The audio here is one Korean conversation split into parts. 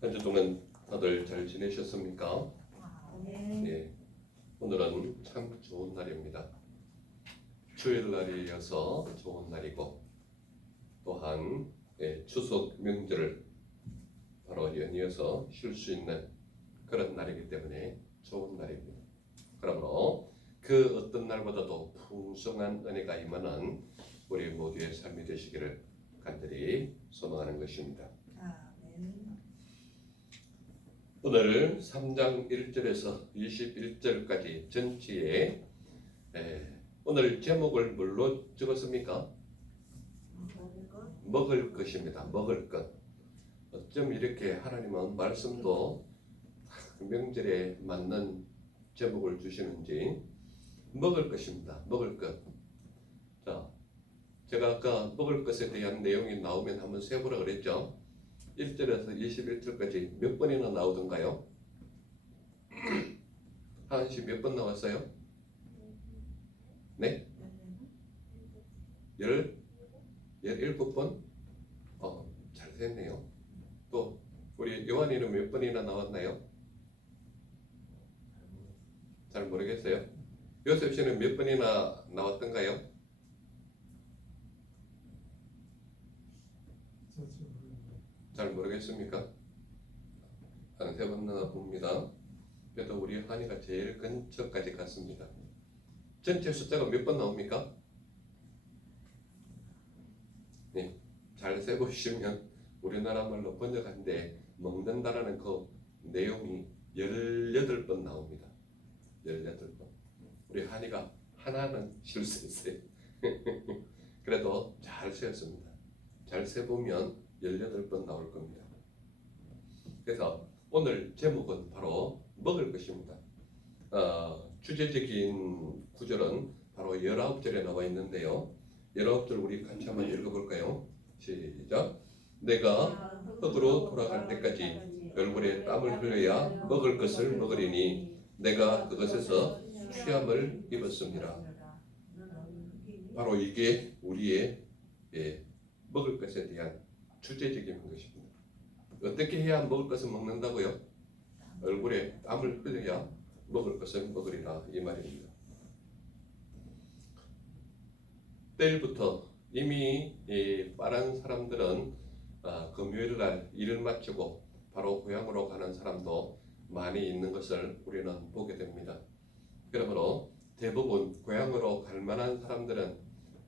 한 주 동안 다들 잘 지내셨습니까? 네. 예, 오늘은 참 좋은 날입니다. 주일 날이어서 좋은 날이고 또한 추석 명절을 바로 연이어서 쉴 수 있는 그런 날이기 때문에 좋은 날입니다. 그러므로 그 어떤 날보다도 풍성한 은혜가 임하는 우리 모두의 삶이 되시기를 간절히 소망하는 것입니다. 아멘. 오늘 3장 1절에서 21절까지 전체에 오늘 제목을 뭘로 적었습니까? 먹을 것입니다. 먹을 것. 어쩜 이렇게 하나님은 말씀도 명절에 맞는 제목을 주시는지. 먹을 것입니다. 먹을 것. 자, 제가 아까 먹을 것에 대한 내용이 나오면 한번 세보라 그랬죠. 1절에서 21절까지 몇 번이나 나오던가요? 하은씨 몇 번 나왔어요? 네? 17번? 잘 됐네요. 또 우리 요한이는 몇 번이나 나왔나요? 잘 모르겠어요. 요셉 씨는 몇 번이나 나왔던가요? 잘 모르겠습니까? 한 3번 나와 봅니다. 그래도 우리 한이가 제일 근처까지 갔습니다. 전체 숫자가 몇 번 나옵니까? 네, 잘 세보시면 우리나라 말로 번역한데 먹는다라는 그 내용이 18번 나옵니다. 18번. 우리 한이가 하나는 실수했어요. 그래도 잘 세었습니다. 잘 세보면 18번 나올 겁니다. 그래서 오늘 제목은 바로 먹을 것입니다. 주제적인 구절은 바로 19절에 나와 있는데요. 19절 우리 같이 한번 읽어볼까요? 시작. 내가 흙으로 돌아갈 때까지 얼굴에 땀을 흘려야 먹을 것을 먹으리니 내가 그것에서 취함을 입었습니다. 바로 이게 우리의 먹을 것에 대한 주제적인 것입니다. 어떻게 해야 먹을 것을 먹는다고요? 얼굴에 땀을 흘려야 먹을 것을 먹으리라 이 말입니다. 때일부터 이미 빠른 사람들은 금요일 날 일을 마치고 바로 고향으로 가는 사람도 많이 있는 것을 우리는 보게 됩니다. 그러므로 대부분 고향으로 갈 만한 사람들은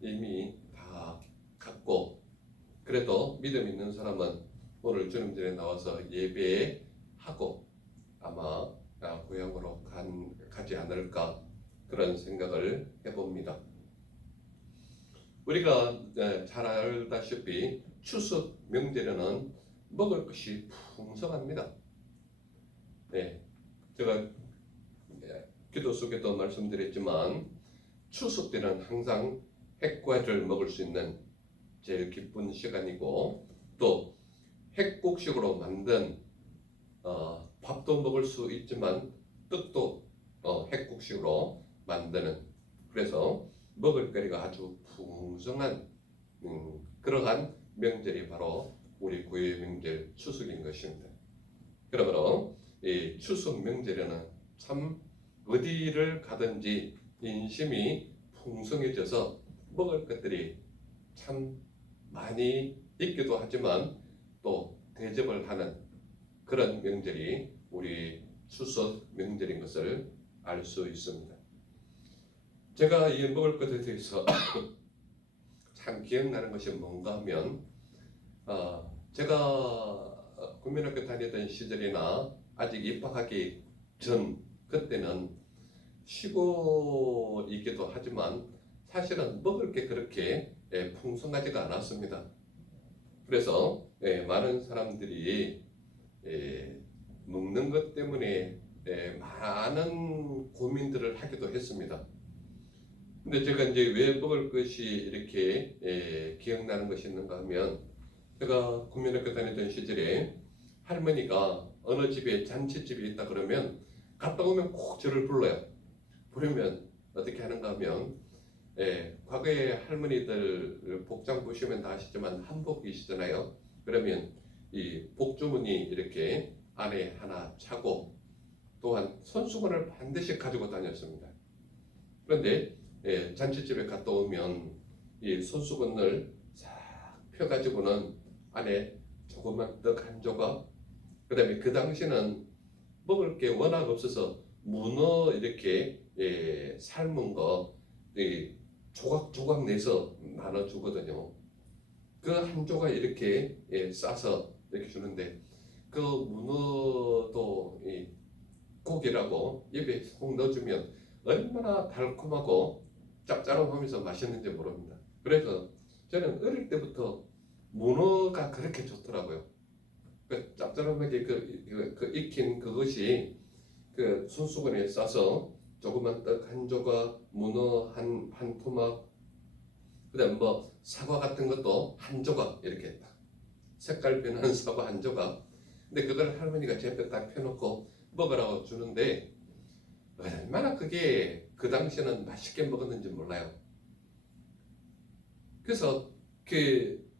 이미 다 갔고, 그래도 믿음 있는 사람은 오늘 주님들에 나와서 예배하고 아마 고향으로 가지 않을까 그런 생각을 해봅니다. 우리가 잘 알다시피 추석 명절에는 먹을 것이 풍성합니다. 네, 제가 기도 속에도 말씀드렸지만 추석 때는 항상 핵과일을 먹을 수 있는 제일 기쁜 시간이고, 또 핵국식으로 만든 밥도 먹을 수 있지만 떡도 핵국식으로 만드는, 그래서 먹을거리가 아주 풍성한 그러한 명절이 바로 우리 고유의 명절 추석인 것입니다. 그러므로 이 추석 명절에는 참 어디를 가든지 인심이 풍성해져서 먹을 것들이 참 많이 있기도 하지만 또 대접을 하는 그런 명절이 우리 추석 명절인 것을 알 수 있습니다. 제가 이 먹을 것에 대해서 참 기억나는 것이 뭔가 하면 제가 국민학교 다니던 시절이나 아직 입학하기 전 그때는 시골이기도 하지만 사실은 먹을 게 그렇게 풍성하지가 않았습니다. 그래서 많은 사람들이 먹는 것 때문에 많은 고민들을 하기도 했습니다. 근데 제가 이제 왜 먹을 것이 이렇게 기억나는 것이 있는가 하면, 제가 국민학교 다니던 시절에 할머니가 어느 집에 잔치집이 있다 그러면 갔다 오면 꼭 저를 불러요. 부르면 어떻게 하는가 하면 과거에 할머니들 복장 보시면 다 아시지만 한복이시잖아요. 그러면 이 복주머니 이렇게 안에 하나 차고 또한 손수건을 반드시 가지고 다녔습니다. 그런데 잔치집에 갔다 오면 이 손수건을 싹 펴가지고는 안에 조그만 떡 한 조각, 그 다음에 그 당시는 먹을 게 워낙 없어서 문어 이렇게 삶은 거 조각조각 내서 나눠주거든요. 그 한 조각 이렇게 싸서 이렇게 주는데 그 문어도 고기라고 입에 속 넣어주면 얼마나 달콤하고 짭짤하면서 맛있는지 모릅니다. 그래서 저는 어릴 때부터 문어가 그렇게 좋더라고요. 그 짭짤하게 그 익힌 그것이 그 손수건에 싸서 조그만 떡 한 조각, 문어 한 토막, 그다음 뭐 사과 같은 것도 한 조각 이렇게 딱 색깔 변한 사과 한 조각. 근데 그걸 할머니가 제 옆에 딱 펴놓고 먹으라고 주는데 얼마나 그게 그 당시에는 맛있게 먹었는지 몰라요. 그래서 그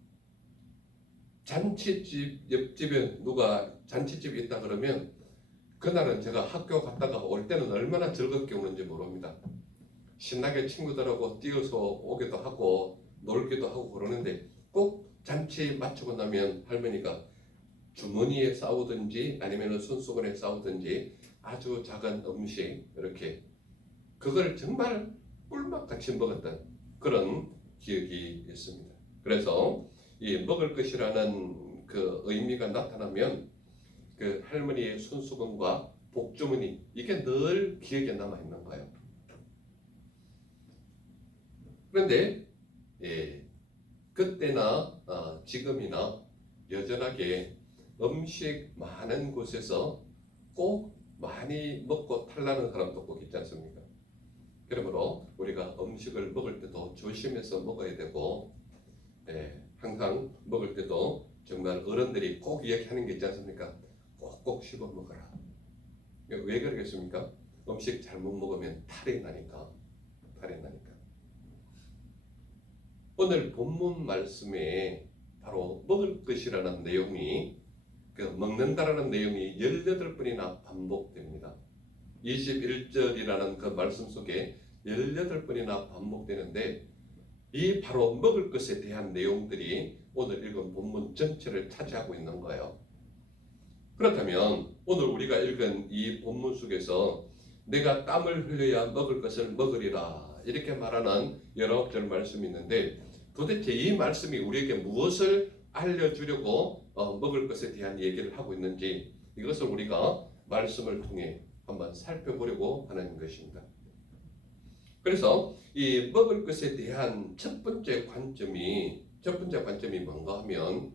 잔치집 옆집에 누가 잔치집이 있다 그러면 그날은 제가 학교 갔다가 올 때는 얼마나 즐겁게 오는지 모릅니다. 신나게 친구들하고 뛰어서 오기도 하고 놀기도 하고 그러는데 꼭 잔치 마치고 나면 할머니가 주머니에 싸우든지 아니면 손수건에 싸우든지 아주 작은 음식 이렇게 그걸 정말 꿀맛같이 먹었던 그런 기억이 있습니다. 그래서 이 먹을 것이라는 그 의미가 나타나면 그 할머니의 손수건과 복주머니 이게 늘 기억에 남아 있는 거예요. 그런데 그때나 지금이나 여전하게 음식 많은 곳에서 꼭 많이 먹고 탈나는 사람도 꼭 있지 않습니까? 그러므로 우리가 음식을 먹을 때도 조심해서 먹어야 되고 항상 먹을 때도 정말 어른들이 꼭 이야기하는 게 있지 않습니까? 꼭꼭 씹어 먹어라. 왜 그러겠습니까? 음식 잘못 먹으면 탈이 나니까. 오늘 본문 말씀에 바로 먹을 것이라는 내용이 그 먹는다라는 내용이 18번이나 반복됩니다. 21절이라는 그 말씀 속에 18번이나 반복되는데 이 바로 먹을 것에 대한 내용들이 오늘 읽은 본문 전체를 차지하고 있는 거예요. 그렇다면 오늘 우리가 읽은 이 본문 속에서 내가 땀을 흘려야 먹을 것을 먹으리라 이렇게 말하는 19절 말씀이 있는데 도대체 이 말씀이 우리에게 무엇을 알려주려고 먹을 것에 대한 얘기를 하고 있는지 이것을 우리가 말씀을 통해 한번 살펴보려고 하는 것입니다. 그래서 이 먹을 것에 대한 첫 번째 관점이 뭔가 하면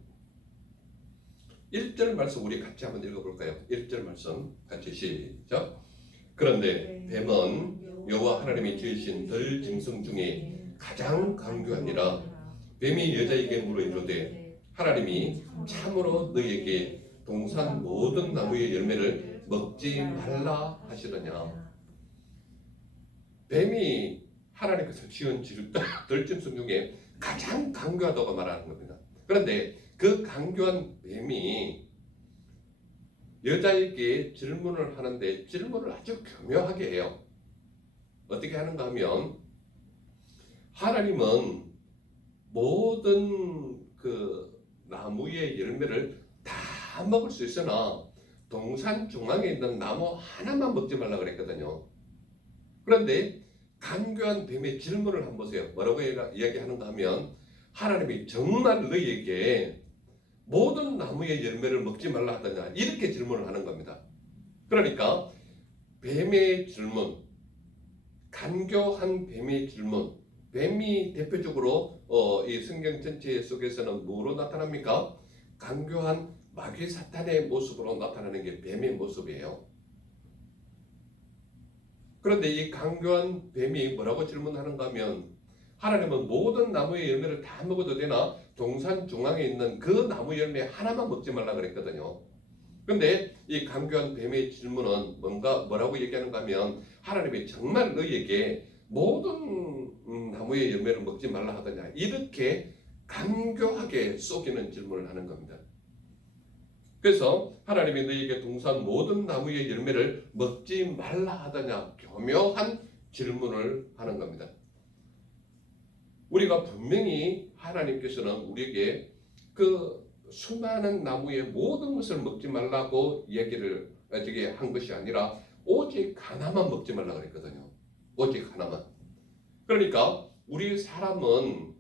1절 말씀 우리 같이 한번 읽어볼까요? 1절 말씀 같이 시작. 그런데 뱀은 여호와 하나님이 지으신 들 짐승 중에 가장 강교하니라. 뱀이 여자에게 물어 이르되 하나님이 참으로 너희에게 동산 모든 나무의 열매를 먹지 말라 하시더냐. 뱀이 하나님께서 지은 들짐승 중에 가장 강교하다고 말하는 겁니다. 그런데 그 강교한 뱀이 여자에게 질문을 하는데 질문을 아주 교묘하게 해요. 어떻게 하는가 하면 하나님은 모든 그 나무의 열매를 다 먹을 수 있으나 동산 중앙에 있는 나무 하나만 먹지 말라 그랬거든요. 그런데 간교한 뱀의 질문을 한번 보세요. 뭐라고 이야기하는가 하면 하나님이 정말 너희에게 모든 나무의 열매를 먹지 말라 하더냐 이렇게 질문을 하는 겁니다. 그러니까 뱀의 질문, 간교한 뱀의 질문, 뱀이 대표적으로 이 성경 전체 속에서는 뭐로 나타납니까? 간교한 마귀 사탄의 모습으로 나타나는 게 뱀의 모습이에요. 그런데 이 간교한 뱀이 뭐라고 질문하는가 하면 하나님은 모든 나무의 열매를 다 먹어도 되나 동산 중앙에 있는 그 나무 열매 하나만 먹지 말라 그랬거든요. 그런데 이 간교한 뱀의 질문은 뭐라고 얘기하는가 하면 하나님이 정말 너희에게 모든 나무의 열매를 먹지 말라 하더냐 이렇게 간교하게 속이는 질문을 하는 겁니다. 그래서 하나님이 너희에게 동산 모든 나무의 열매를 먹지 말라 하더냐 교묘한 질문을 하는 겁니다. 우리가 분명히 하나님께서는 우리에게 그 수많은 나무의 모든 것을 먹지 말라고 얘기를 한 것이 아니라 오직 하나만 먹지 말라고 그랬거든요. 오직 하나만. 그러니까 우리 사람은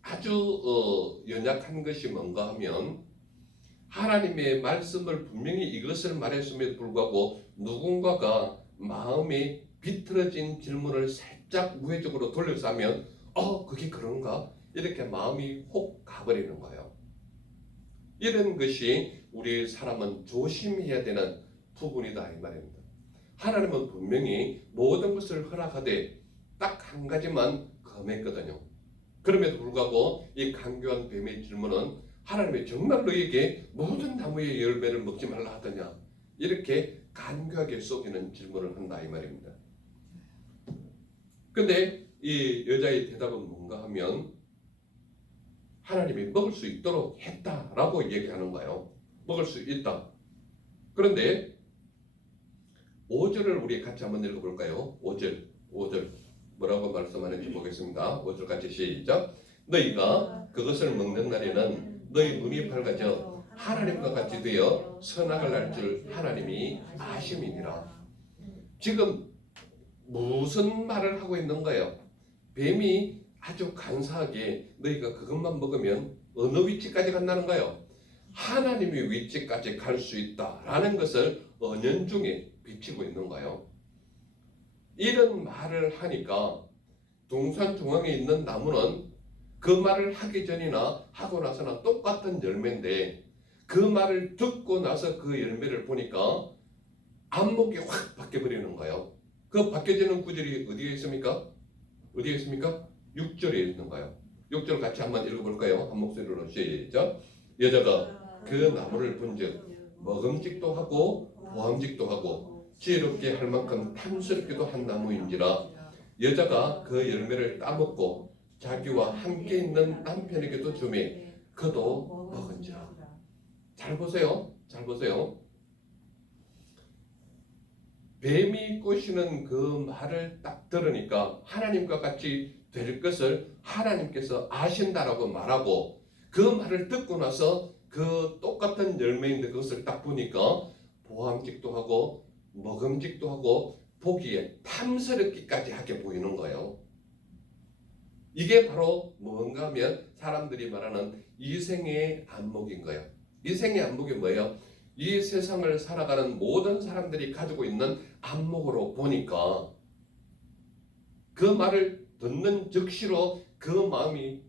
아주 연약한 것이 뭔가 하면 하나님의 말씀을 분명히 이것을 말했음에도 불구하고 누군가가 마음이 비틀어진 질문을 살짝 우회적으로 돌려서 하면 그게 그런가? 이렇게 마음이 혹 가버리는 거예요. 이런 것이 우리 사람은 조심해야 되는 부분이다 이 말입니다. 하나님은 분명히 모든 것을 허락하되 딱 한 가지만 금했거든요. 그럼에도 불구하고 이 간교한 뱀의 질문은 하나님이 정말 너에게 모든 나무의 열매를 먹지 말라 하더냐 이렇게 간교하게 속이는 질문을 한다 이 말입니다. 근데 이 여자의 대답은 뭔가 하면 하나님이 먹을 수 있도록 했다라고 얘기하는 거예요. 먹을 수 있다. 그런데 5절을 우리 같이 한번 읽어볼까요? 5절 뭐라고 말씀하는지 보겠습니다. 5절 같이 시작. 너희가 그것을 먹는 날에는 너희 눈이 밝아져 하나님과 같이 되어 선악을 알 줄 하나님이 아심이니라. 지금 무슨 말을 하고 있는 거예요? 뱀이 아주 간사하게 너희가 그것만 먹으면 어느 위치까지 간다는 거예요? 하나님의 위치까지 갈 수 있다라는 것을 은연중에 비치고 있는 거예요. 이런 말을 하니까 동산 중앙에 있는 나무는 그 말을 하기 전이나 하고 나서나 똑같은 열매인데 그 말을 듣고 나서 그 열매를 보니까 안목이 확 바뀌어버리는 거예요. 그 바뀌어지는 구절이 어디에 있습니까? 어디에 있습니까? 6절에 있는 거예요. 6절 같이 한번 읽어볼까요? 한 목소리로 시작. 여자가 그 나무를 본즉 먹음직도 하고 보암직도 하고 지혜롭게 할 만큼 탐스럽기도 한 나무인지라. 여자가 그 열매를 따먹고 자기와 함께 있는 남편에게도 주매 그도 먹은지라. 잘 보세요. 잘 보세요. 뱀이 꼬시는 그 말을 딱 들으니까 하나님과 같이 될 것을 하나님께서 아신다라고 말하고 그 말을 듣고 나서 그 똑같은 열매인데 그것을 딱 보니까 보암직도 하고 먹음직도 하고 보기에 탐스럽기까지 하게 보이는 거예요. 이게 바로 뭔가 하면 사람들이 말하는 이생의 안목인 거예요. 이생의 안목이 뭐예요? 이 세상을 살아가는 모든 사람들이 가지고 있는 안목으로 보니까 그 말을 듣는 즉시로 그 마음이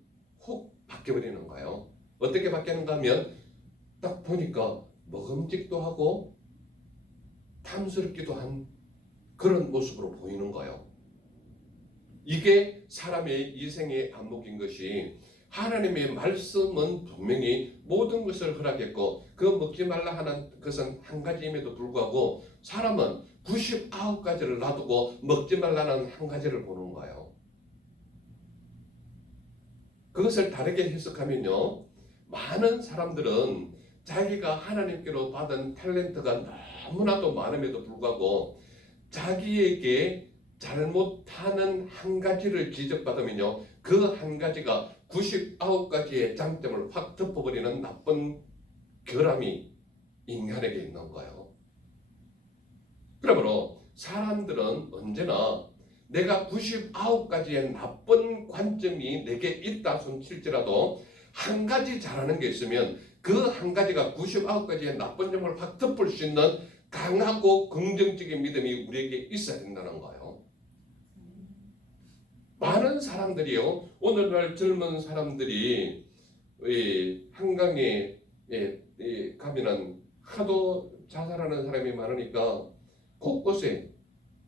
혹 바뀌어버리는 거예요. 어떻게 바뀌는가 하면 딱 보니까 먹음직도 하고 탐스럽기도 한 그런 모습으로 보이는 거예요. 이게 사람의 이생의 안목인 것이 하나님의 말씀은 분명히 모든 것을 허락했고 그 먹지 말라 하는 것은 한 가지임에도 불구하고 사람은 99가지를 놔두고 먹지 말라는 한 가지를 보는 거예요. 그것을 다르게 해석하면요, 많은 사람들은 자기가 하나님께로 받은 탤런트가 너무나도 많음에도 불구하고 자기에게 잘못하는 한 가지를 지적받으면요, 그 한 가지가 99가지의 장점을 확 덮어버리는 나쁜 결함이 인간에게 있는 거예요. 그러므로 사람들은 언제나 내가 99가지의 나쁜 관점이 내게 있다 손칠지라도 한 가지 잘하는 게 있으면 그 한 가지가 99가지의 나쁜 점을 확 덮을 수 있는 강하고 긍정적인 믿음이 우리에게 있어야 된다는 거예요. 많은 사람들이요, 오늘날 젊은 사람들이 한강에 가면은 하도 자살하는 사람이 많으니까 곳곳에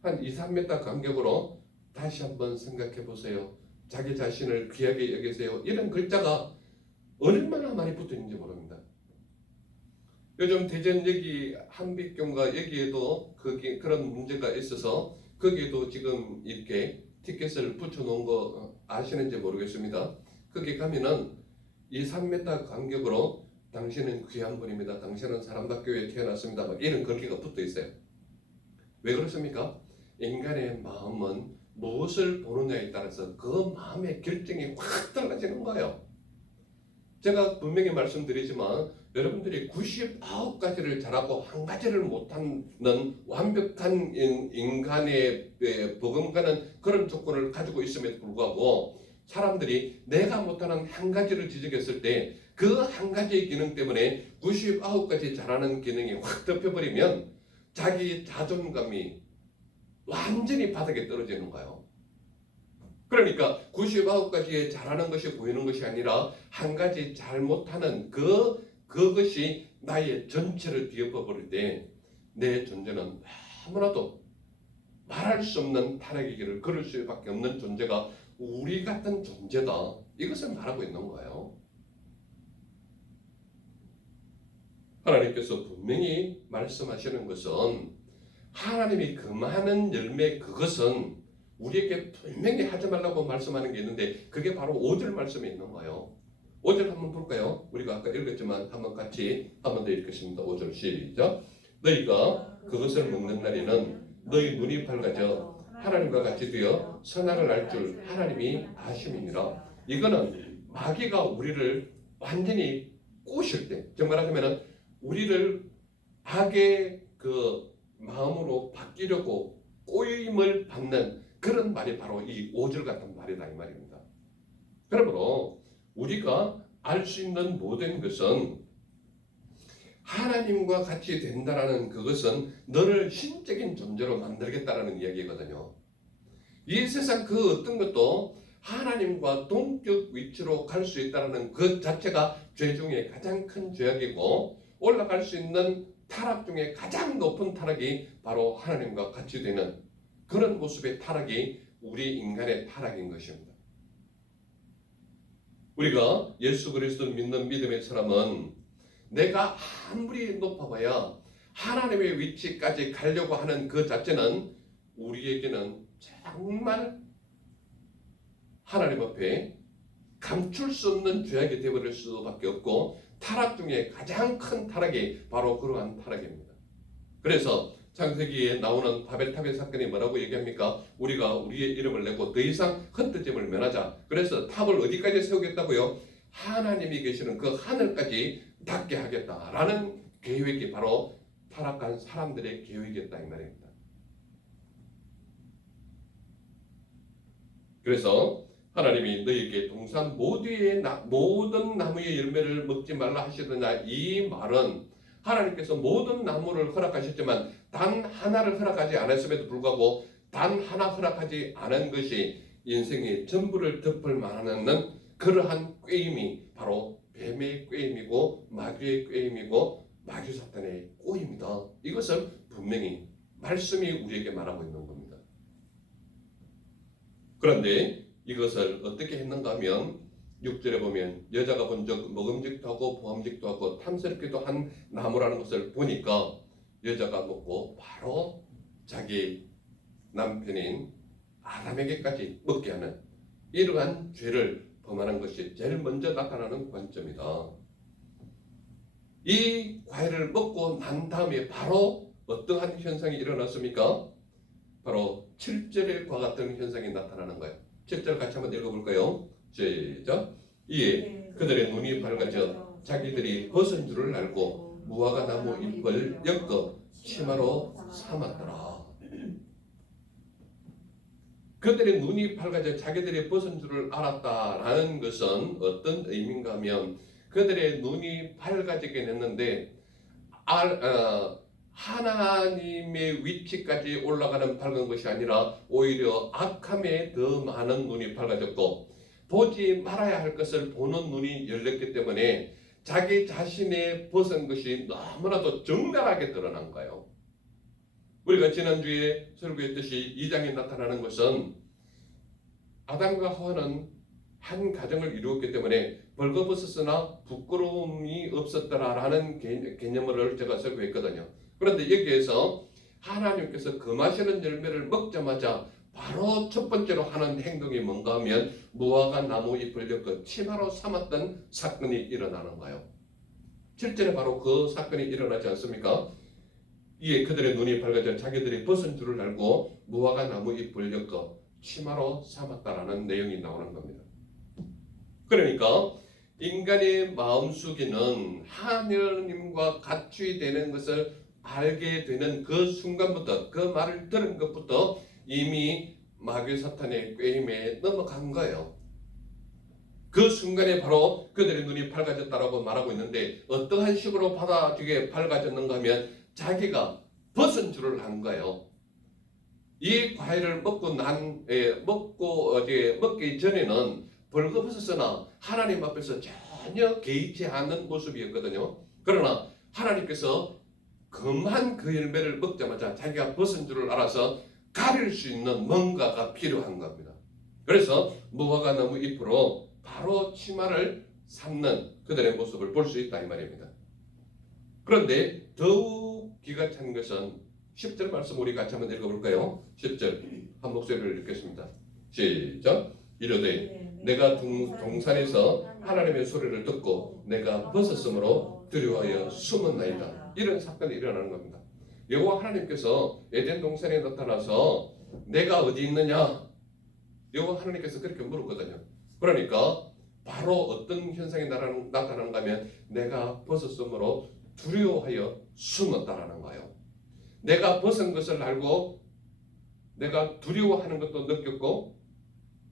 한 2-3m 간격으로 다시 한번 생각해 보세요. 자기 자신을 귀하게 여기세요. 이런 글자가 얼마나 많이 붙어 있는지 모릅니다. 요즘 대전 여기 한빛경과 여기에도 그런 문제가 있어서 거기에도 지금 이렇게 티켓을 붙여놓은 거 아시는지 모르겠습니다. 거기 가면은 2-3m 간격으로 당신은 귀한 분입니다. 당신은 사람답게 왜 태어났습니다. 막 이런 글귀가 붙어 있어요. 왜 그렇습니까? 인간의 마음은 무엇을 보느냐에 따라서 그 마음의 결정이 확 달라지는 거예요. 제가 분명히 말씀드리지만 여러분들이 99가지를 잘하고 한 가지를 못하는 완벽한 인간의 버금가는 그런 조건을 가지고 있음에도 불구하고 사람들이 내가 못하는 한 가지를 지적했을 때 그 한 가지의 기능 때문에 99가지 잘하는 기능이 확 덮여버리면 자기 자존감이 완전히 바닥에 떨어지는 거예요. 그러니까 99가지에 잘하는 것이 보이는 것이 아니라 한 가지 잘 못하는 그것이 나의 전체를 뒤엎어 버릴 때 내 존재는 너무나도 말할 수 없는 타락의 길을 걸을 수밖에 없는 존재가 우리 같은 존재다. 이것을 말하고 있는 거예요. 하나님께서 분명히 말씀하시는 것은 하나님이 금하는 열매 그것은 우리에게 분명히 하지 말라고 말씀하는 게 있는데 그게 바로 5절 말씀에 있는 거예요. 5절 한번 볼까요? 우리가 아까 읽었지만 한번 같이 한 번 더 읽겠습니다. 5절 시작. 너희가 그것을 먹는 날에는 너희 눈이 밝아져 하나님과 같이 되어 선악을 알 줄 하나님이 아심이니라. 이거는 마귀가 우리를 완전히 꼬실 때, 정말 하자면은 우리를 악의 그 마음으로 바뀌려고 꼬임을 받는 그런 말이 바로 이 5절 같은 말이다 이 말입니다. 그러므로 우리가 알 수 있는 모든 것은 하나님과 같이 된다라는 그것은 너를 신적인 존재로 만들겠다라는 이야기거든요. 이 세상 그 어떤 것도 하나님과 동격 위치로 갈 수 있다는 그 자체가 죄 중에 가장 큰 죄악이고 올라갈 수 있는 타락 중에 가장 높은 타락이 바로 하나님과 같이 되는 그런 모습의 타락이 우리 인간의 타락인 것입니다. 우리가 예수 그리스도를 믿는 믿음의 사람은 내가 아무리 높아봐야 하나님의 위치까지 가려고 하는 그 자체는 우리에게는 정말 하나님 앞에 감출 수 없는 죄악이 되어버릴 수밖에 없고 타락 중에 가장 큰 타락이 바로 그러한 타락입니다. 그래서 창세기에 나오는 바벨탑의 사건이 뭐라고 얘기합니까? 우리가 우리의 이름을 내고 더 이상 흩어짐을 면하자. 그래서 탑을 어디까지 세우겠다고요? 하나님이 계시는 그 하늘까지 닿게 하겠다라는 계획이 바로 타락한 사람들의 계획이었다 이 말입니다. 그래서 하나님이 너희에게 동산 모든 나무의 열매를 먹지 말라 하시더냐 이 말은 하나님께서 모든 나무를 허락하셨지만 단 하나를 허락하지 않았음에도 불구하고 단 하나 허락하지 않은 것이 인생의 전부를 덮을 만한 그러한 꾀임이 바로 뱀의 꾀임이고 마귀의 꾀임이고 마귀 사탄의 꼬임이다. 이것을 분명히 말씀이 우리에게 말하고 있는 겁니다. 그런데 이것을 어떻게 했는가 하면 6절에 보면 여자가 본즉 먹음직도 하고 보암직도 하고 탐스럽기도 한 나무라는 것을 보니까 여자가 먹고 바로 자기 남편인 아담에게까지 먹게 하는 이러한 죄를 범하는 것이 제일 먼저 나타나는 관점이다. 이 과일을 먹고 난 다음에 바로 어떠한 현상이 일어났습니까? 바로 7절과 같은 현상이 나타나는 거예요. 7절 같이 한번 읽어볼까요? 시작. 이에 그들의 눈이 밝아져 자기들이 벗은 줄을 알고 무화과 나무 잎을 엮어 치마로 삼았더라. 그들의 눈이 밝아져 자기들이 벗은 줄을 알았다라는 것은 어떤 의미인가 하면 그들의 눈이 밝아지게 됐는데 하나님의 위치까지 올라가는 밝은 것이 아니라 오히려 악함에 더 많은 눈이 밝아졌고 보지 말아야 할 것을 보는 눈이 열렸기 때문에 자기 자신의 벗은 것이 너무나도 적나라하게 드러난 거예요. 우리가 지난주에 설교했듯이 2장에 나타나는 것은 아담과 하와는 한 가정을 이루었기 때문에 벌거벗었으나 부끄러움이 없었더라라는 개념을 제가 설교했거든요. 그런데 여기에서 하나님께서 금하시는 열매를 먹자마자 바로 첫 번째로 하는 행동이 뭔가 하면 무화과 나무 잎을 엮어 치마로 삼았던 사건이 일어나는 거예요. 실제로 바로 그 사건이 일어나지 않습니까? 이에 그들의 눈이 밝아져 자기들이 벗은 줄을 알고 무화과 나무 잎을 엮어 치마로 삼았다라는 내용이 나오는 겁니다. 그러니까 인간의 마음속에는 하나님과 같이 되는 것을 알게 되는 그 순간부터, 그 말을 들은 것부터 이미 마귀 사탄의 꾀임에 넘어간 거예요. 그 순간에 바로 그들의 눈이 밝아졌다라고 말하고 있는데, 어떠한 식으로 받아들이게 밝아졌는가 하면 자기가 벗은 줄을 안 거예요. 이 과일을 먹기 전에는 벌거벗었으나 하나님 앞에서 전혀 개의치 않는 모습이었거든요. 그러나 하나님께서 금한 그 열매를 먹자마자 자기가 벗은 줄을 알아서 가릴 수 있는 뭔가가 필요한 겁니다. 그래서 무화과 나무 잎으로 바로 치마를 삼는 그들의 모습을 볼 수 있다 이 말입니다. 그런데 더욱 기가 찬 것은 10절 말씀 우리 같이 한번 읽어볼까요? 10절 한 목소리를 읽겠습니다. 시작. 이르되 내가 동산에서 하나님의 소리를 듣고 내가 벗었으므로 두려워하여 숨었나이다. 이런 사건이 일어나는 겁니다. 여호와 하나님께서 에덴 동산에 나타나서 내가 어디 있느냐? 여호와 하나님께서 그렇게 물었거든요. 그러니까 바로 어떤 현상이 나타나는가 하면 내가 벗었으므로 두려워하여 숨었다라는 거예요. 내가 벗은 것을 알고 내가 두려워하는 것도 느꼈고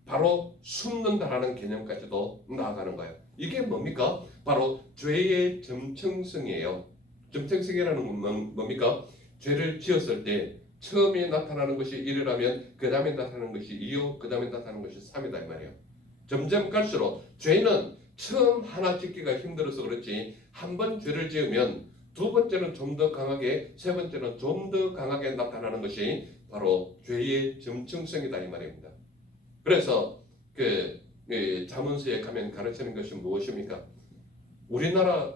바로 숨는다라는 개념까지도 나아가는 거예요. 이게 뭡니까? 바로 죄의 점층성이에요. 점층성이라는 건 뭡니까? 죄를 지었을 때 처음에 나타나는 것이 1이라면 그 다음에 나타나는 것이 2요, 그 다음에 나타나는 것이 3이다 이 말이에요. 점점 갈수록 죄는 처음 하나 짓기가 힘들어서 그렇지 한 번 죄를 지으면 두 번째는 좀 더 강하게, 세 번째는 좀 더 강하게 나타나는 것이 바로 죄의 점층성이다 이 말입니다. 그래서 잠언서에 가면 가르치는 것이 무엇입니까? 우리나라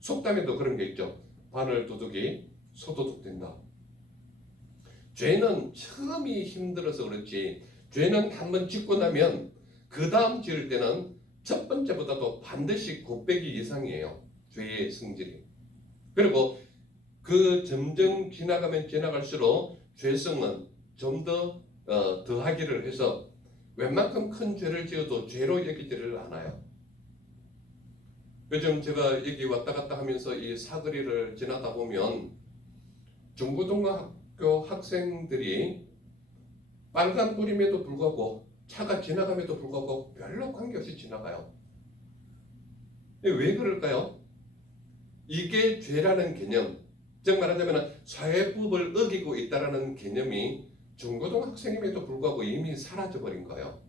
속담에도 그런 게 있죠. 바늘 도둑이 소도둑 된다. 죄는 처음이 힘들어서 그렇지 죄는 한번 짓고 나면 그 다음 지을 때는 첫 번째보다도 반드시 곱배기 이상이에요. 죄의 성질이. 그리고 그 점점 지나가면 지나갈수록 죄성은 좀 더 더하기를 해서 웬만큼 큰 죄를 지어도 죄로 여기지를 않아요. 요즘 제가 여기 왔다 갔다 하면서 이 사거리를 지나다 보면 중고등학교 학생들이 빨간 불임에도 불구하고 차가 지나감에도 불구하고 별로 관계없이 지나가요. 왜 그럴까요? 이게 죄라는 개념, 즉 말하자면 사회법을 어기고 있다라는 개념이 중고등학생임에도 불구하고 이미 사라져버린 거예요.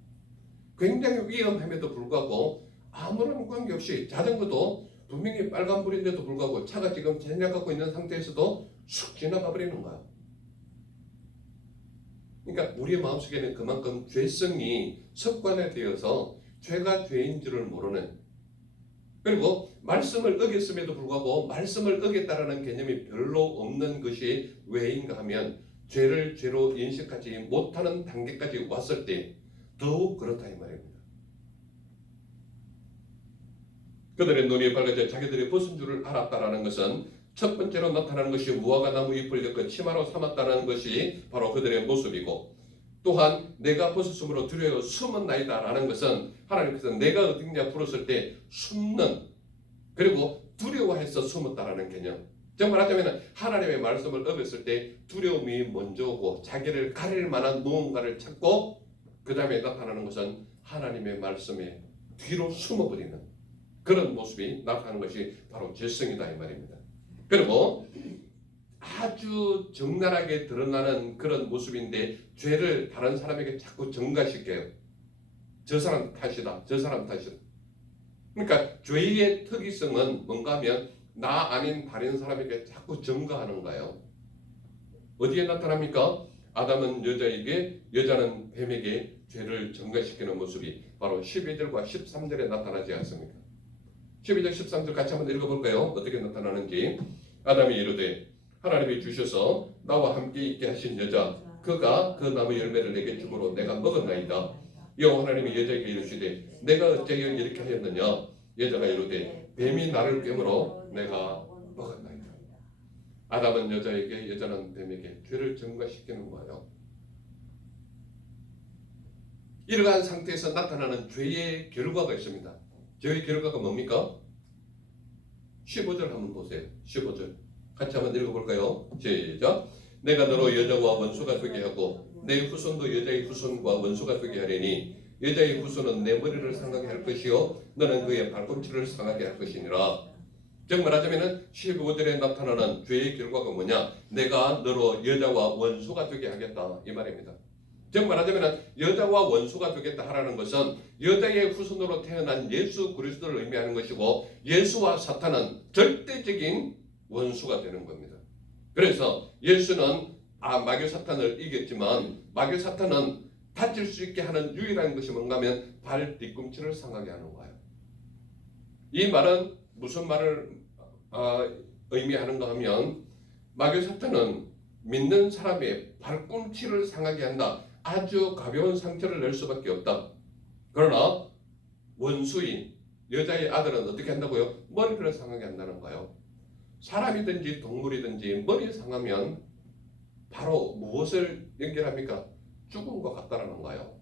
굉장히 위험함에도 불구하고 아무런 관계없이 자전거도 분명히 빨간불인데도 불구하고 차가 지금 지나가고 있는 상태에서도 쑥 지나가 버리는 거야. 그러니까 우리의 마음속에는 그만큼 죄성이 습관화되어서 죄가 죄인 줄을 모르는, 그리고 말씀을 어겼음에도 불구하고 말씀을 어겼다라는 개념이 별로 없는 것이 왜인가 하면 죄를 죄로 인식하지 못하는 단계까지 왔을 때 더욱 그렇다 이 말입니다. 그들의 눈이 밝아져 자기들이 벗은 줄을 알았다라는 것은 첫 번째로 나타나는 것이 무화과 나무 잎을 엮어 치마로 삼았다는 것이 바로 그들의 모습이고, 또한 내가 벗었으므로 두려워 숨었나이다라는 것은 하나님께서 내가 어디냐 부르실 때 숨는, 그리고 두려워해서 숨었다라는 개념. 즉 말하자면 하나님의 말씀을 어겼을 때 두려움이 먼저 오고 자기를 가릴 만한 무언가를 찾고 그 다음에 나타나는 것은 하나님의 말씀에 뒤로 숨어버리는 그런 모습이 나타나는 것이 바로 죄성이다 이 말입니다. 그리고 아주 적나라하게 드러나는 그런 모습인데 죄를 다른 사람에게 자꾸 전가시켜요. 저 사람 탓이다, 저 사람 탓이다. 그러니까 죄의 특이성은 뭔가 하면 나 아닌 다른 사람에게 자꾸 전가하는 거예요. 어디에 나타납니까? 아담은 여자에게, 여자는 뱀에게 죄를 전가시키는 모습이 바로 12절과 13절에 나타나지 않습니까? 12절 13절 같이 한번 읽어볼까요? 어떻게 나타나는지. 아담이 이르되 하나님이 주셔서 나와 함께 있게 하신 여자 그가 그 나무 열매를 내게 주므로 내가 먹었나이다. 여호와 하나님이 여자에게 이르시되 내가 어찌하여 이렇게 하였느냐? 여자가 이르되 뱀이 나를 꿰므로 내가 먹었나이다. 아담은 여자에게, 여자는 뱀에게 죄를 증가시키는 거예요. 이러한 상태에서 나타나는 죄의 결과가 있습니다. 죄의 결과가 뭡니까? 15절 한번 보세요. 15절 같이 한번 읽어볼까요? 시작. 내가 너로 여자와 원수가 되게 하고 내 후손도 여자의 후손과 원수가 되게 하려니 여자의 후손은 내 머리를 상하게 할 것이요 너는 그의 발꿈치를 상하게 할 것이니라. 즉 말하자면 15절에 나타나는 죄의 결과가 뭐냐? 내가 너로 여자와 원수가 되게 하겠다 이 말입니다. 즉 말하자면 여자와 원수가 되겠다 하라는 것은 여자의 후손으로 태어난 예수 그리스도를 의미하는 것이고 예수와 사탄은 절대적인 원수가 되는 겁니다. 그래서 예수는 마귀 사탄을 이겼지만 마귀 사탄은 다칠 수 있게 하는 유일한 것이 뭔가 하면 발 뒤꿈치를 상하게 하는 거예요. 이 말은 무슨 말을 의미하는가 하면 마귀 사탄은 믿는 사람의 발꿈치를 상하게 한다. 아주 가벼운 상처를 낼 수밖에 없다. 그러나 원수인 여자의 아들은 어떻게 한다고요? 머리를 상하게 한다는 거예요. 사람이든지 동물이든지 머리 상하면 바로 무엇을 연결합니까? 죽음과 같다라는 거예요.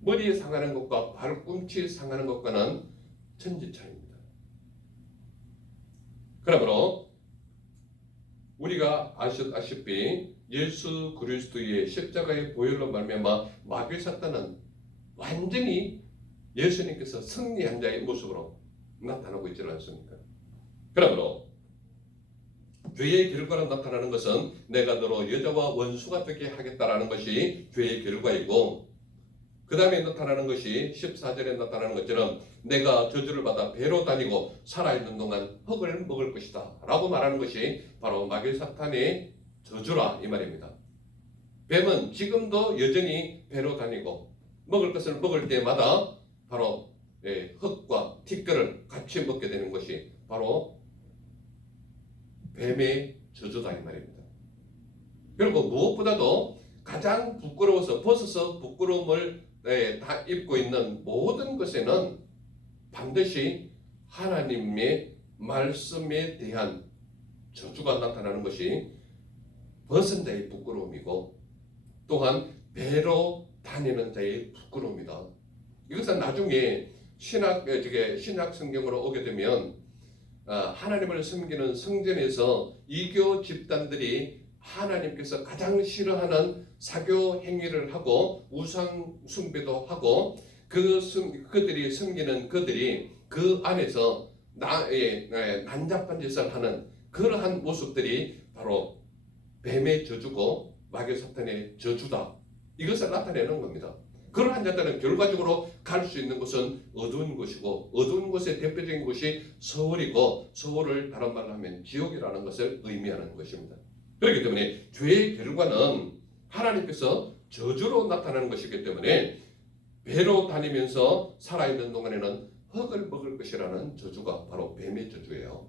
머리에 상하는 것과 발꿈치 상하는 것과는 천지차이입니다. 그러므로 우리가 아시다시피 예수 그리스도의 십자가의 보혈로 말미암아 마귀 사탄은 완전히 예수님께서 승리한 자의 모습으로 나타나고 있지 않습니까? 그러므로 죄의 결과로 나타나는 것은 내가 너로 여자와 원수가 되게 하겠다라는 것이 죄의 결과이고 그 다음에 나타나는 것이 14절에 나타나는 것처럼 내가 저주를 받아 배로 다니고 살아있는 동안 흙을 먹을 것이다 라고 말하는 것이 바로 마귀 사탄의 저주라 이 말입니다. 뱀은 지금도 여전히 배로 다니고 먹을 것을 먹을 때마다 바로 흙과 티끌을 같이 먹게 되는 것이 바로 뱀의 저주다 이 말입니다. 그리고 무엇보다도 가장 부끄러워서 벗어서 부끄러움을 다 입고 있는 모든 것에는 반드시 하나님의 말씀에 대한 저주가 나타나는 것이 벗은 자의 부끄러움이고 또한 배로 다니는 자의 부끄러움이다. 이것은 나중에 신약 성경으로 오게 되면 하나님을 섬기는 성전에서 이교 집단들이 하나님께서 가장 싫어하는 사교 행위를 하고 우상 숭배도 하고 그들이 섬기는 그들이 그 안에서 난잡한 짓을 하는 그러한 모습들이 바로 뱀의 저주고 마귀 사탄의 저주다. 이것을 나타내는 겁니다. 그러한 자들은 결과적으로 갈 수 있는 곳은 어두운 곳이고 어두운 곳의 대표적인 곳이 서울이고 서울을 다른 말로 하면 지옥이라는 것을 의미하는 것입니다. 그렇기 때문에 죄의 결과는 하나님께서 저주로 나타나는 것이기 때문에 배로 다니면서 살아있는 동안에는 흙을 먹을 것이라는 저주가 바로 뱀의 저주예요.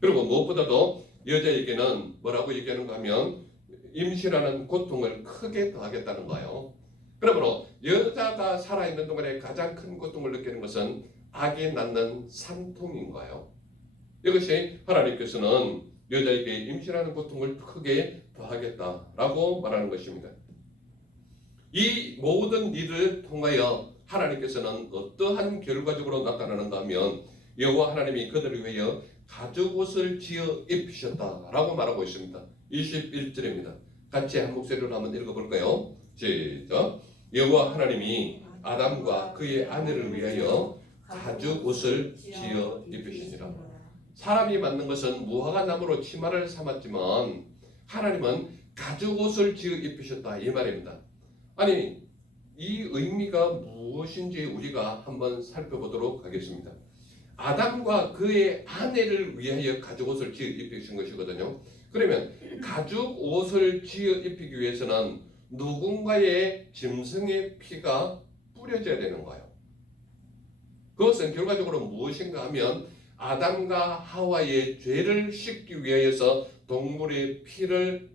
그리고 무엇보다도 여자에게는 뭐라고 얘기하는가 하면 임신하는 고통을 크게 더하겠다는 거예요. 그러므로 여자가 살아있는 동안에 가장 큰 고통을 느끼는 것은 아기 낳는 산통인 거예요. 이것이 하나님께서는 여자에게 임신하는 고통을 크게 더하겠다라고 말하는 것입니다. 이 모든 일을 통하여 하나님께서는 어떠한 결과적으로 나타나는가 하면 여호와 하나님이 그들을 위하여 가죽옷을 지어 입히셨다라고 말하고 있습니다. 21절입니다. 같이 한 목소리로 한번 읽어볼까요? 시작. 여호와 하나님이 아담과 그의 아내를 위하여 가죽옷을 지어 입히시니라. 사람이 만든 것은 무화과 나무로 치마를 삼았지만 하나님은 가죽옷을 지어 입히셨다 이 말입니다. 아니 이 의미가 무엇인지 우리가 한번 살펴보도록 하겠습니다. 아담과 그의 아내를 위하여 가죽옷을 지어 입히신 것이거든요. 그러면 가죽옷을 지어 입히기 위해서는 누군가의 짐승의 피가 뿌려져야 되는 거예요. 그것은 결과적으로 무엇인가 하면 아담과 하와의 죄를 씻기 위하여서 동물의 피를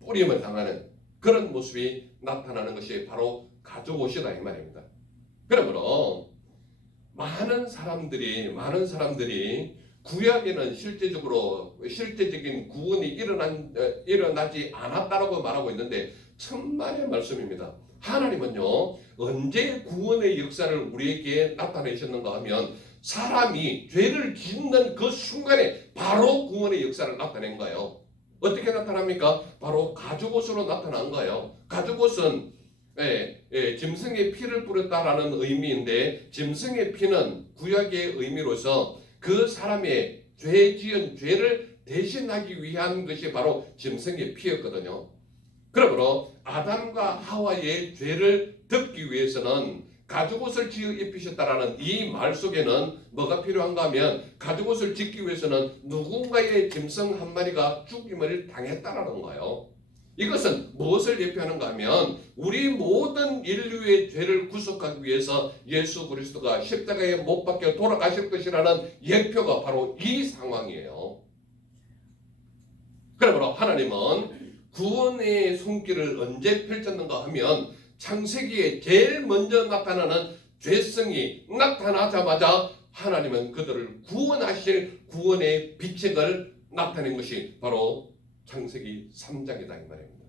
뿌림을 당하는 그런 모습이 나타나는 것이 바로 가죽옷이다 이 말입니다. 그러므로 많은 사람들이 구약에는 실제적인 구원이 일어나지 않았다라고 말하고 있는데 천만의 말씀입니다. 하나님은요, 언제 구원의 역사를 우리에게 나타내셨는가 하면 사람이 죄를 짓는 그 순간에 바로 구원의 역사를 나타낸 거예요. 어떻게 나타납니까? 바로 가죽옷으로 나타난 거예요. 가죽옷은 짐승의 피를 뿌렸다라는 의미인데, 짐승의 피는 구약의 의미로서 그 사람의 죄 지은 죄를 대신하기 위한 것이 바로 짐승의 피였거든요. 그러므로 아담과 하와의 죄를 덮기 위해서는 가죽옷을 지어 입히셨다라는 이 말 속에는 뭐가 필요한가 하면, 가죽옷을 짓기 위해서는 누군가의 짐승 한 마리가 죽임을 당했다라는 거예요. 이것은 무엇을 예표하는가 하면 우리 모든 인류의 죄를 구속하기 위해서 예수 그리스도가 십자가에 못 박혀 돌아가실 것이라는 예표가 바로 이 상황이에요. 그러므로 하나님은 구원의 손길을 언제 펼쳤는가 하면 창세기에 제일 먼저 나타나는 죄성이 나타나자마자 하나님은 그들을 구원하실 구원의 비책을 나타낸 것이 바로 창세기 3장이다 이 말입니다.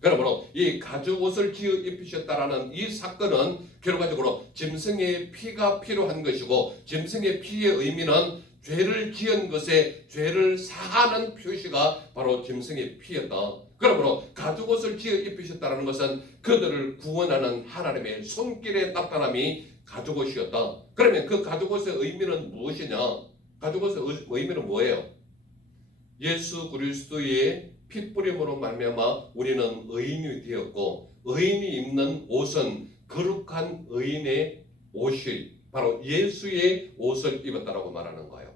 그러므로 이 가죽옷을 지어 입히셨다라는 이 사건은 결과적으로 짐승의 피가 필요한 것이고, 짐승의 피의 의미는 죄를 지은 것에 죄를 사하는 표시가 바로 짐승의 피였다. 그러므로 가죽옷을 지어 입히셨다는 것은 그들을 구원하는 하나님의 손길의 나타남이 가죽옷이었다. 그러면 그 가죽옷의 의미는 무엇이냐? 가죽옷의 의미는 뭐예요? 예수 그리스도의 핏뿌림으로 말미암아 우리는 의인이 되었고, 의인이 입는 옷은 거룩한 의인의 옷이 바로 예수의 옷을 입었다라고 말하는 거예요.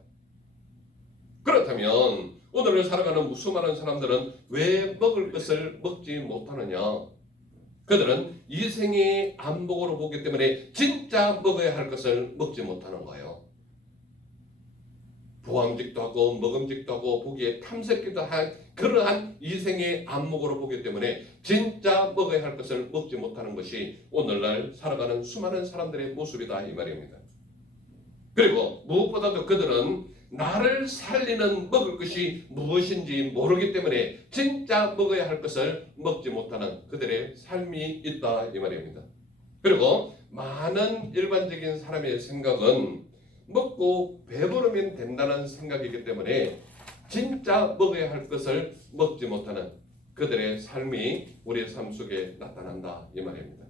그렇다면 오늘을 살아가는 수많은 사람들은 왜 먹을 것을 먹지 못하느냐? 그들은 이 생의 안목으로 보기 때문에 진짜 먹어야 할 것을 먹지 못하는 거예요. 보암직도 하고 먹음직도 하고 보기에 탐색기도 한 그러한 이생의 안목으로 보기 때문에 진짜 먹어야 할 것을 먹지 못하는 것이 오늘날 살아가는 수많은 사람들의 모습이다 이 말입니다. 그리고 무엇보다도 그들은 나를 살리는 먹을 것이 무엇인지 모르기 때문에 진짜 먹어야 할 것을 먹지 못하는 그들의 삶이 있다 이 말입니다. 그리고 많은 일반적인 사람의 생각은 먹고 배부르면 된다는 생각이기 때문에 진짜 먹어야 할 것을 먹지 못하는 그들의 삶이 우리의 삶 속에 나타난다 이 말입니다.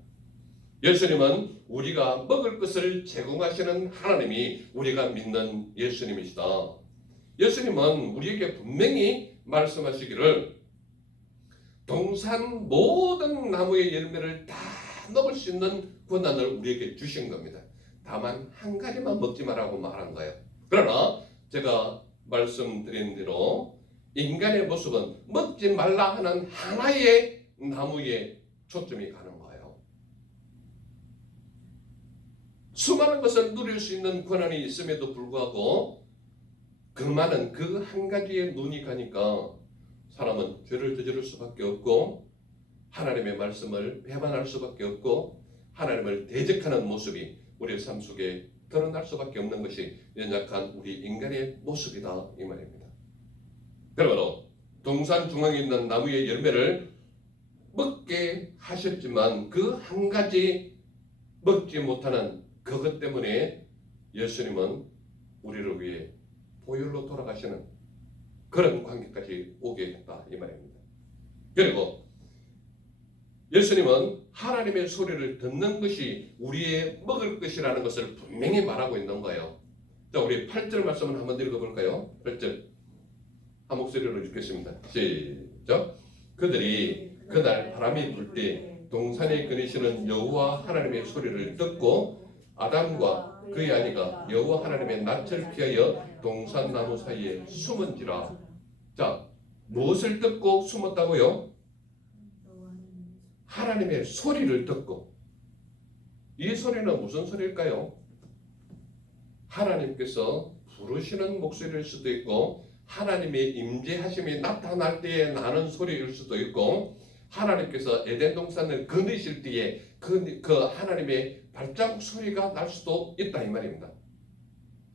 예수님은 우리가 먹을 것을 제공하시는 하나님이 우리가 믿는 예수님이시다. 예수님은 우리에게 분명히 말씀하시기를 동산 모든 나무의 열매를 다 먹을 수 있는 권한을 우리에게 주신 겁니다. 다만 한 가지만 먹지 말라고 말한 거예요. 그러나 제가 말씀드린 대로 인간의 모습은 먹지 말라 하는 하나의 나무에 초점이 가는 거예요. 수많은 것을 누릴 수 있는 권한이 있음에도 불구하고 그 많은 그 한 가지에 눈이 가니까 사람은 죄를 저지를 수밖에 없고 하나님의 말씀을 배반할 수밖에 없고 하나님을 대적하는 모습이 우리의 삶 속에 드러날 수밖에 없는 것이 연약한 우리 인간의 모습이다 이 말입니다. 그러므로 동산 중앙에 있는 나무의 열매를 먹게 하셨지만 그 한 가지 먹지 못하는 그것 때문에 예수님은 우리를 위해 보혈로 돌아가시는 그런 관계까지 오게 했다 이 말입니다. 그리고 예수님은 하나님의 소리를 듣는 것이 우리의 먹을 것이라는 것을 분명히 말하고 있는 거예요. 자, 우리 8절 말씀을 한번 읽어볼까요? 8절 한 목소리로 읽겠습니다. 시작. 그들이 그날 바람이 불 때 동산에 거니시는 여호와 하나님의 소리를 듣고 아담과 그의 아내가 여호와 하나님의 낯을 피하여 동산 나무 사이에 숨은지라. 자, 무엇을 듣고 숨었다고요? 하나님의 소리를 듣고. 이 소리는 무슨 소리일까요? 하나님께서 부르시는 목소리일 수도 있고 하나님의 임재하심이 나타날 때에 나는 소리일 수도 있고 하나님께서 에덴 동산을 거느실 때에 그 하나님의 발자국 소리가 날 수도 있다 이 말입니다.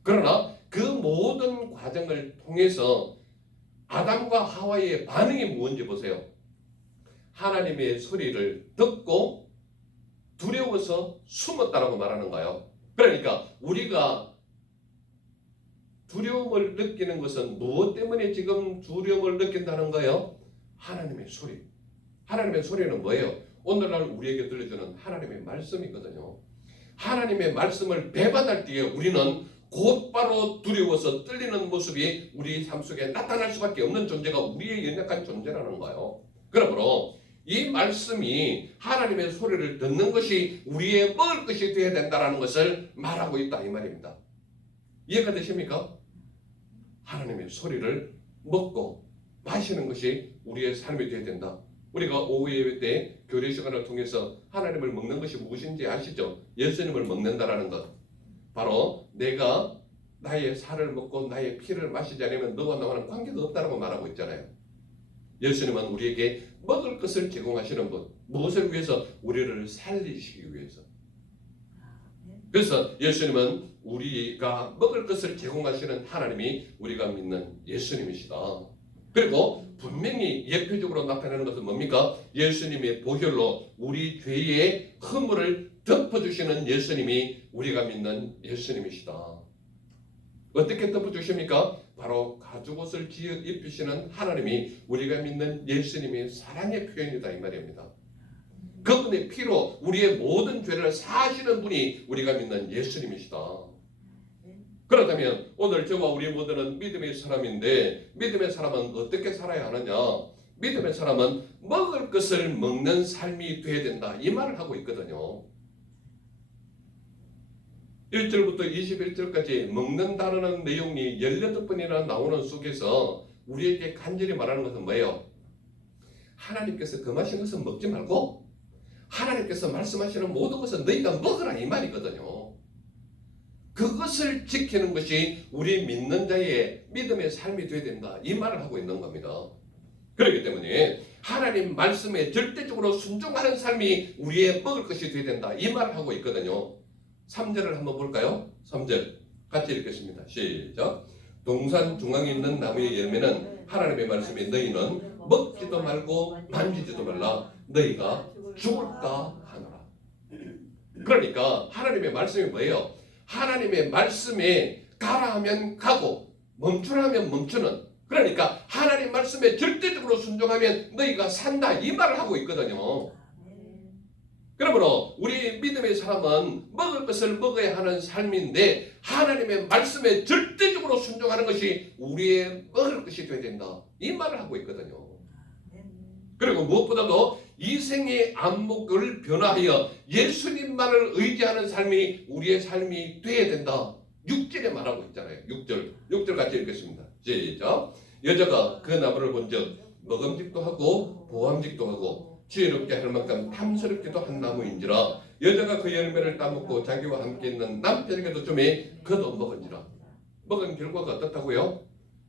그러나 그 모든 과정을 통해서 아담과 하와의 반응이 무엇인지 보세요. 하나님의 소리를 듣고 두려워서 숨었다라고 말하는 거예요. 그러니까 우리가 두려움을 느끼는 것은 무엇 때문에 지금 두려움을 느낀다는 거예요? 하나님의 소리. 하나님의 소리는 뭐예요? 오늘날 우리에게 들려주는 하나님의 말씀이거든요. 하나님의 말씀을 배반할 때에 우리는 곧바로 두려워서 떨리는 모습이 우리 삶 속에 나타날 수밖에 없는 존재가 우리의 연약한 존재라는 거예요. 그러므로 이 말씀이 하나님의 소리를 듣는 것이 우리의 먹을 것이 되어야 된다는 것을 말하고 있다 이 말입니다. 이해가 되십니까? 하나님의 소리를 먹고 마시는 것이 우리의 삶이 되어야 된다. 우리가 오후 예배 때 교리 시간을 통해서 하나님을 먹는 것이 무엇인지 아시죠? 예수님을 먹는다라는 것. 바로 내가 나의 살을 먹고 나의 피를 마시지 않으면 너와 나와는 관계가 없다라고 말하고 있잖아요. 예수님은 우리에게 먹을 것을 제공하시는 분. 무엇을 위해서? 우리를 살리시기 위해서. 그래서 예수님은 우리가 먹을 것을 제공하시는 하나님이 우리가 믿는 예수님이시다. 그리고 분명히 예표적으로 나타나는 것은 뭡니까? 예수님의 보혈로 우리 죄의 허물을 덮어주시는 예수님이 우리가 믿는 예수님이시다. 어떻게 덮어주십니까? 바로 가죽옷을 지어 입히시는 하나님이 우리가 믿는 예수님의 사랑의 표현이다 이 말입니다. 그분의 피로 우리의 모든 죄를 사하시는 분이 우리가 믿는 예수님이시다. 그렇다면 오늘 저와 우리 모두는 믿음의 사람인데 믿음의 사람은 어떻게 살아야 하느냐? 믿음의 사람은 먹을 것을 먹는 삶이 되어야 된다 이 말을 하고 있거든요. 1절부터 21절까지 먹는다는 내용이 18번이나 나오는 속에서 우리에게 간절히 말하는 것은 뭐예요? 하나님께서 금하신 것은 먹지 말고 하나님께서 말씀하시는 모든 것은 너희가 먹으라 이 말이거든요. 그것을 지키는 것이 우리 믿는 자의 믿음의 삶이 되어야 된다 이 말을 하고 있는 겁니다. 그렇기 때문에 하나님 말씀에 절대적으로 순종하는 삶이 우리의 먹을 것이 되어야 된다 이 말을 하고 있거든요. 3절을 한번 볼까요? 3절 같이 읽겠습니다. 시작. 동산 중앙에 있는 나무의 열매는 하나님의 말씀에 너희는 먹지도 말고 만지지도 말라 너희가 죽을까 하노라. 그러니까 하나님의 말씀이 뭐예요? 하나님의 말씀에 가라 하면 가고 멈추라 하면 멈추는, 그러니까 하나님 말씀에 절대적으로 순종하면 너희가 산다 이 말을 하고 있거든요. 그러므로 우리 믿음의 사람은 먹을 것을 먹어야 하는 삶인데 하나님의 말씀에 절대적으로 순종하는 것이 우리의 먹을 것이 되어야 된다 이 말을 하고 있거든요. 그리고 무엇보다도 이생의 안목을 변화하여 예수님만을 의지하는 삶이 우리의 삶이 되어야 된다 6절에 말하고 있잖아요. 6절 같이 읽겠습니다. 시작. 여자가 그 나무를 본즉 먹음직도 하고 보암직도 하고 지혜롭게 할 만큼 탐스럽기도 한 나무인지라 여자가 그 열매를 따먹고 자기와 함께 있는 남편에게도 주매 그도 먹은지라. 먹은 결과가 어떻다고요?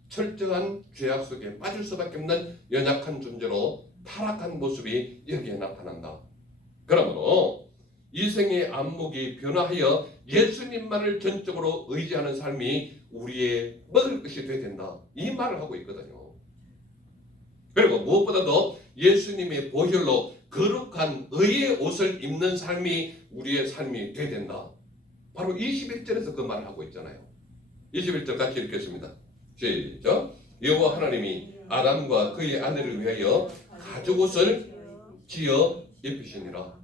철저한 죄악 속에 빠질 수밖에 없는 연약한 존재로 타락한 모습이 여기에 나타난다. 그러므로 이생의 안목이 변화하여 예수님만을 전적으로 의지하는 삶이 우리의 먹을 것이 되어야 된다 이 말을 하고 있거든요. 그리고 무엇보다도 예수님의 보혈로 거룩한 의의 옷을 입는 삶이 우리의 삶이 되어야 된다. 바로 21절에서 그 말을 하고 있잖아요. 21절 같이 읽겠습니다. 시작. 여호와 하나님이 아담과 그의 아내를 위하여 가죽옷을 지어 입히시니라.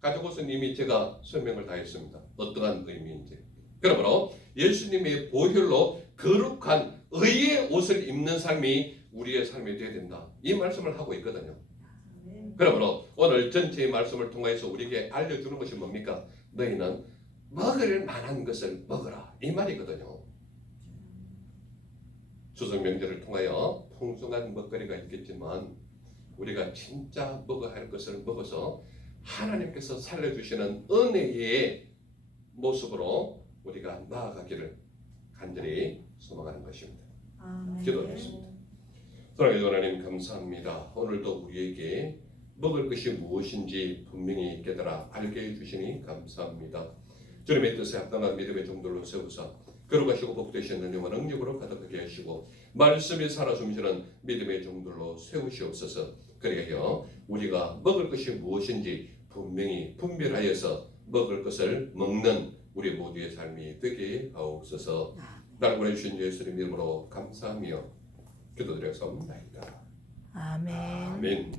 가죽옷은 이미 제가 설명을 다 했습니다. 어떠한 의미인지. 그러므로 예수님의 보혈로 거룩한 의의 옷을 입는 삶이 우리의 삶이 되어야 된다 이 말씀을 하고 있거든요. 그러므로 오늘 전체의 말씀을 통해서 우리에게 알려주는 것이 뭡니까? 너희는 먹을 만한 것을 먹어라 이 말이거든요. 추석 명절을 통하여 풍성한 먹거리가 있겠지만 우리가 진짜 먹어야 할 것을 먹어서 하나님께서 살려주시는 은혜의 모습으로 우리가 나아가기를 간절히 소망하는 것입니다. 기도하겠습니다. 사랑하는 하나님 감사합니다. 오늘도 우리에게 먹을 것이 무엇인지 분명히 깨달아 알게 해주시니 감사합니다. 주님의 뜻에 합당한 믿음의 종들로 세우사 거룩하시고 복되신 은혜와 능력으로 가득하게 하시고 말씀이 살아 숨쉬는 믿음의 종들로 세우시옵소서. 그리하여 우리가 먹을 것이 무엇인지 분명히 분별하여서 먹을 것을 먹는 우리 모두의 삶이 되게 하옵소서. 나를 보내주신 예수님 이름으로 감사하며 기도드렸사옵나이다. 아멘. 아멘.